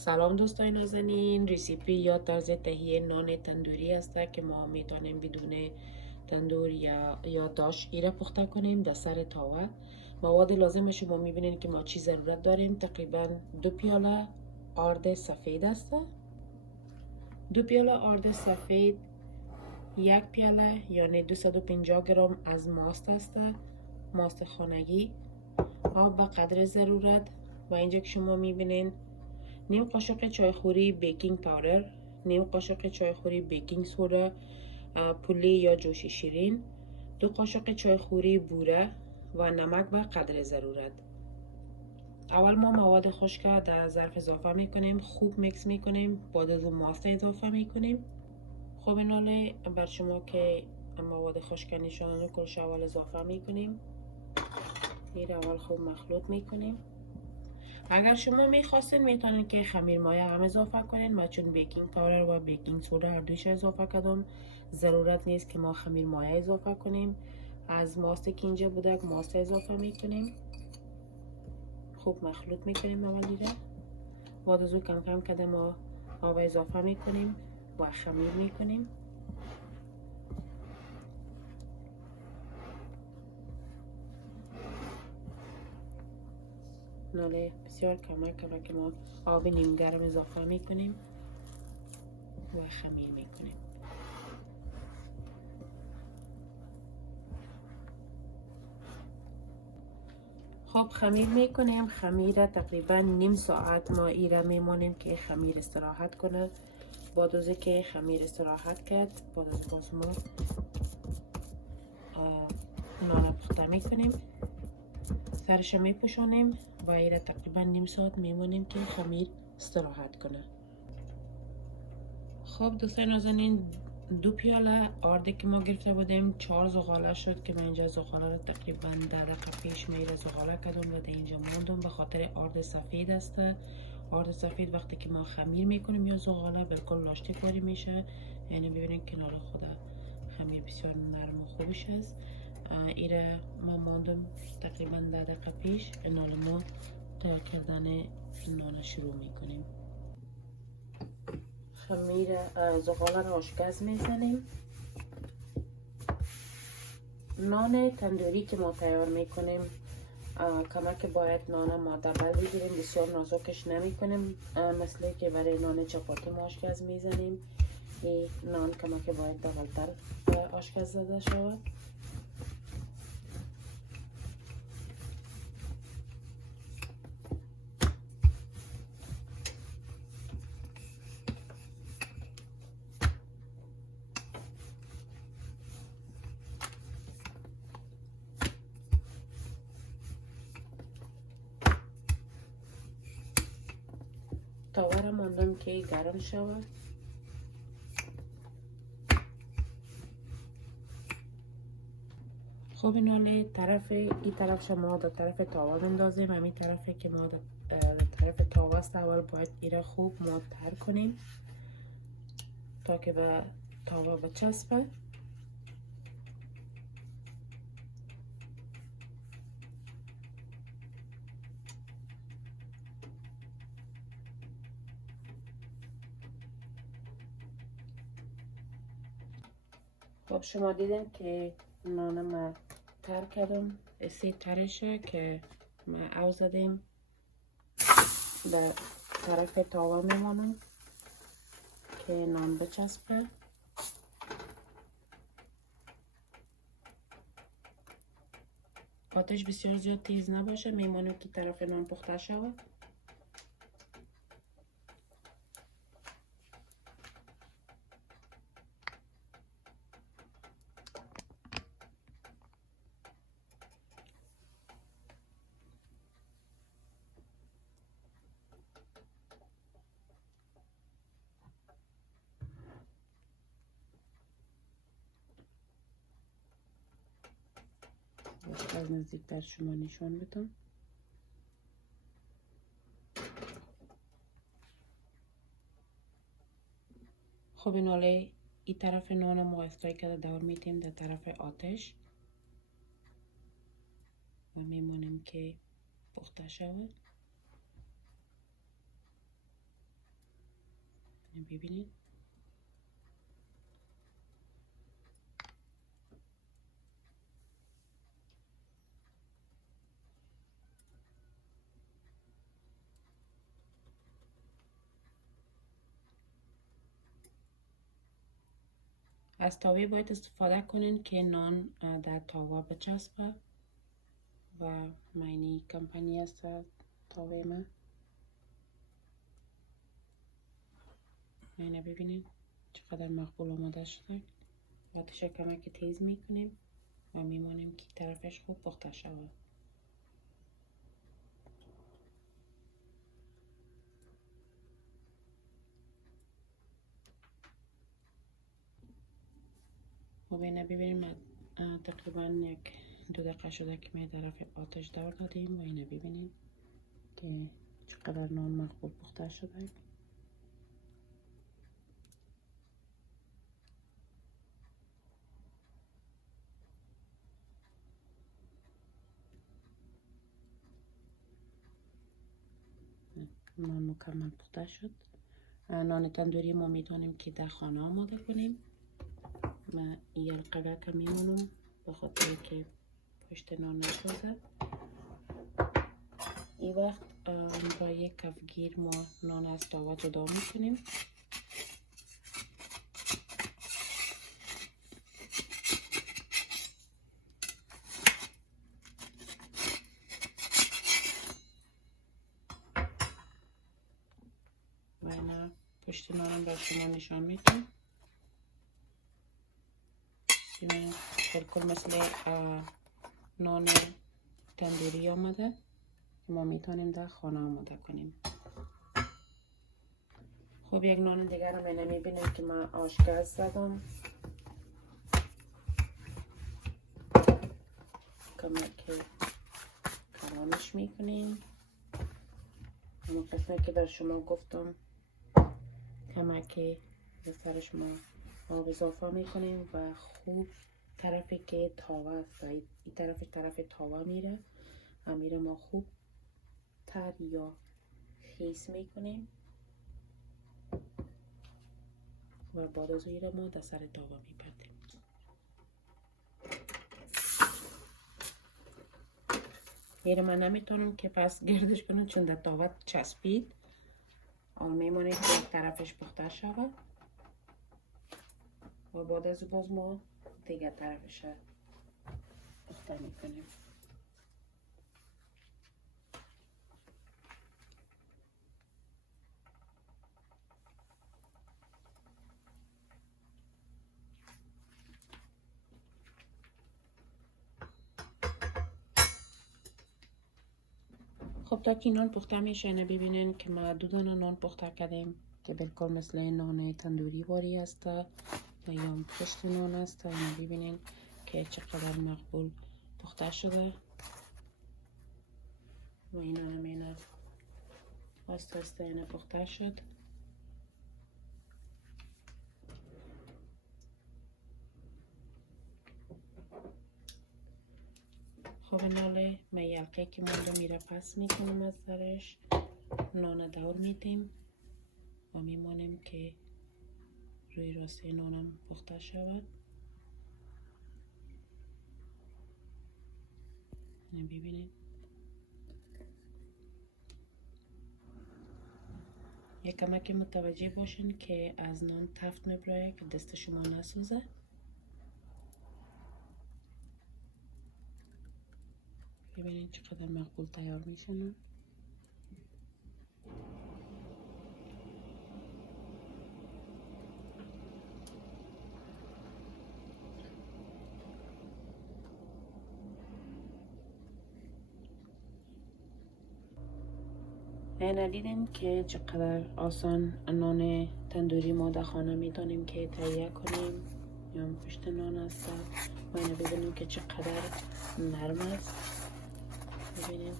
سلام دوستای نازنین، ریسیپی یا طرز تهیه نان تندوری است که ما میتونیم بدون تندور یا داش ایره پخته کنیم در سر تاوه. مواد لازم شما میبینید که ما چی ضرورت داریم. تقریبا 2 پیاله آرد سفید است، 2 پیاله آرد سفید، 1 پیاله یعنی 250 گرم از ماست است، ماست خانگی، آب به قدر ضرورت. و اینجا که شما میبینید نیم قاشق چایخوری بیکینگ پاودر، نیم قاشق چایخوری بیکینگ سودا، پولی یا جوش شیرین، 2 قاشق چایخوری بوره و نمک به قدر ضرورت. اول ما مواد خشک در ظرف اضافه میکنیم، خوب میکس میکنیم، بعد از اون ماست اضافه میکنیم. خب این حاله بر شما که مواد خشک نشانه کلش اول اضافه میکنیم، این اول خوب مخلوط میکنیم. اگر شما میخواستین میتونین که خمیر مایه هم اضافه کنین. ما چون بیکینگ پاودر و بیکینگ سودا هر دوش اضافه کردم، ضرورت نیست که ما خمیر مایه اضافه کنیم. از ماست که اینجا بوده ماست اضافه میکنیم، خوب مخلوط میکنیم اولیه. بعد از او کم کم کده ما آب اضافه میکنیم و خمیر میکنیم. ناله بسیار کمک که ما آب نیم گرم اضافه میکنیم و خمیر میکنیم. خب خمیر میکنیم. خمیر تقریبا نیم ساعت ما ایره میمانیم که خمیر استراحت کنه. بعد از که خمیر استراحت کرد، بعد از باز ما نان پخته میکنیم، سرش میپوشانیم و ایره تقریبا نیم ساعت میمانیم که خمیر استراحت کنه. خب دوستان نازنین، 2 پیاله آرد که ما گرفته بودیم 4 زغاله شد که من اینجا زغاله رو تقریبا 10 دقیقه پیش میره زغاله کردم و در اینجا موندم به خاطر آرد سفید است. آرد سفید وقتی که ما خمیر میکنیم یا زغاله بالکل لاشتی کاری میشه، یعنی ببینید کنار خود خمیر بسیار نرم و خوبش است. ایره ما موندم تقریبا 10 دقیقه پیش. اینال ما تیار کردن نان شروع میکنیم. خمیر زغاله رو آشپز میزنیم. نان تندوری که ما تیار میکنیم کمک باید نان ما دبل بگیریم، بسیار نازکش نمی کنیم مثل که برای نان چپاتی ما آشپز میزنیم. این نان کمک باید دبلتر آشپز زده شود. تاوه را ماندم که گرم شود. خب این طرف شما در طرف تاوه بندازیم. همین طرفی که ما در طرف تاوه است اول باید ایره خوب ما تر کنیم تا که به تاوه بچسبه. خب شما دیدین که نانم تر کردم، اسی ترشه که ما او زدیم در طرف تاوه میمانم که نان بچسبه. آتش بسیار زیاد تیز نباشه، میمانم که طرف نان پخته شود. از نزدیک در شما نشان بدم. خب این حاله این طرف نان ما استای کرده دور میتیم در طرف آتش و میمونیم که پخته شود. ببینید از تاوه باید استفاده کنین که نان در تاوه بچسبه و مینی کمپانی است تاوه ما. اینه ببینید چقدر مقبول آماده شده. آتش کمک تیز میکنیم و میمانیم که طرفش خوب پخته شود. خب اینه ببینیم تقریبا 1-2 دقیقه شده که می طرف آتش دور دادیم و اینه ببینید که چقدر نان مقبول پخته شده. نان مکمل پخته شد. نان تندوری ما میتونیم که در خانه آماده کنیم. من یلقه که میمونم به خاطر که پشت نان نسوزه. این وقت با یک کفگیر ما نان از تاوه جدا میکنیم. و اینا پشت نانم بر شما نشان میدم. بالکل مثل نان تندوری آمده. ما میتونیم در خانه آماده کنیم. خب یک نان دیگر رو من میبینیم که من آشگاز زدم. کمک کلانش میکنیم. همون قسمه که بر شما گفتم کمک به سر شما آب اضافه میکنیم و خوب طرفی که تاوه است این طرف تاوه میره میره ما خوب تر یا خیس میکنیم و بعد از این ما در سر تاوه میپردیم. میره من نمیتونم که پس گردش کنم چون در تاوه چسبید. میمونه که یک طرفش پخته شود و بعد از باز ما دیگر طرفش پخته میکنیم. خب تا که نان پخته میشه اینه ببینین که ما 2 دانه نان پخته کردیم که بالکل مثل نان تندوری واری است و یا پشت نان است. اینه ببینین که چقدر مقبول پخته شده و این نان آسته اینه پخته شد. خب ناله من یلقه که مونده میره پس میکنیم از سرش. نان دور میدیم و میمانیم که روی راسته نانم پخته شود. اینه ببینید یک کمک متوجه باشین که از نان تفت میبره که دست شما نسوزه. ببینید چقدر مقبول تیار میشه. اینه دیدین که چقدر آسان نان تندوری ما در خانه میتونیم که تهیه کنیم. یا پشت نان است و اینه ببینیم که چقدر نرم است. ببینیم